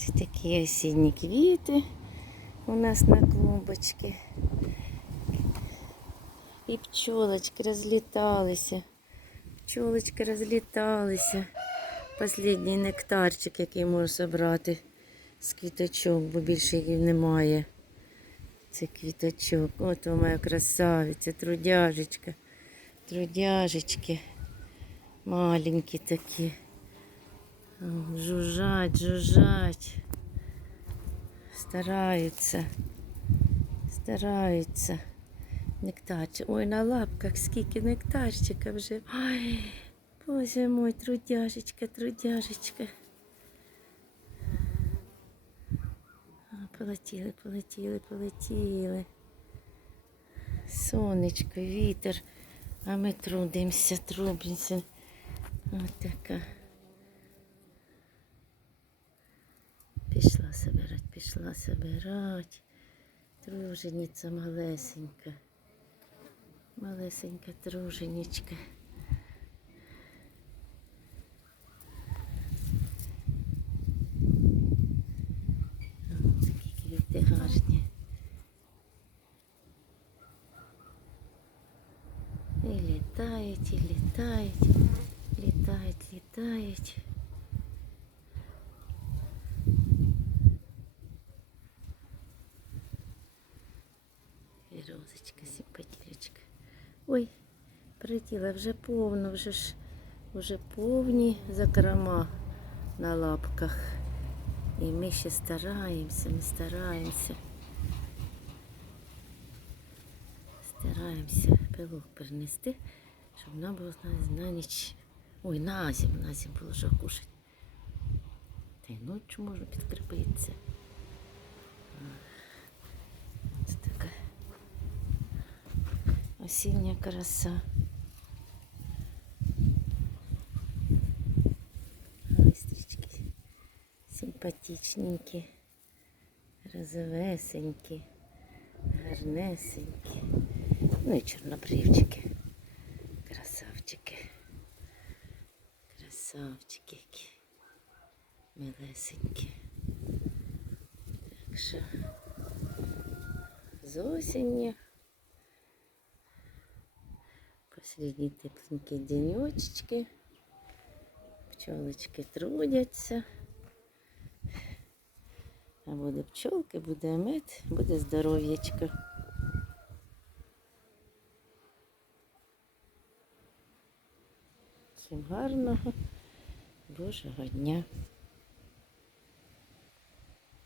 Це такі осінні квіти у нас на клумбочці. І пчолочки розліталися. Пчолочки розліталися. Послідній нектарчик, який можу забрати з квіточок, бо більше її немає. Це квіточок. От у моя красавиця, трудяжечка. Трудяжечки. Маленькі такі. Жужжать, жужжать. Стараються. Стараються. Нектарчик. Ой, на лапках скільки нектарчика вже. Ой, боже мой, трудяжечка, трудяжечка. Полетіли, полетіли, полетіли. Сонечко, вітер. А ми трудимося, трудимося. Ось така. Пішла собирать, пішла собирать. Тружениця малесенька. Малесенька труженичка. О, Такі квіти гарні. І літають, і літають, літають, літають. І розочка, симпатілечка. Ой, прилетіла вже повно, вже ж вже повні закрома на лапках. І ми ще стараємося, ми стараємося. Стараємося пилок принести, щоб нам було на, на ніч. Ой, на зиму, на зиму було що кушати. Та й ночі можна підкріпитися. Це така осіння краса. Листрички симпатичненькі, розовесенькі, гарнесенькі. Ну і чорнобривчики. Красавчики. Красавчики які. Милесенькі. Так що з осені. Последні тепленькі денечки. Пчолочки трудяться. А буде пчолки, буде мед, буде здоров'ячко. Всім гарного Божого дня.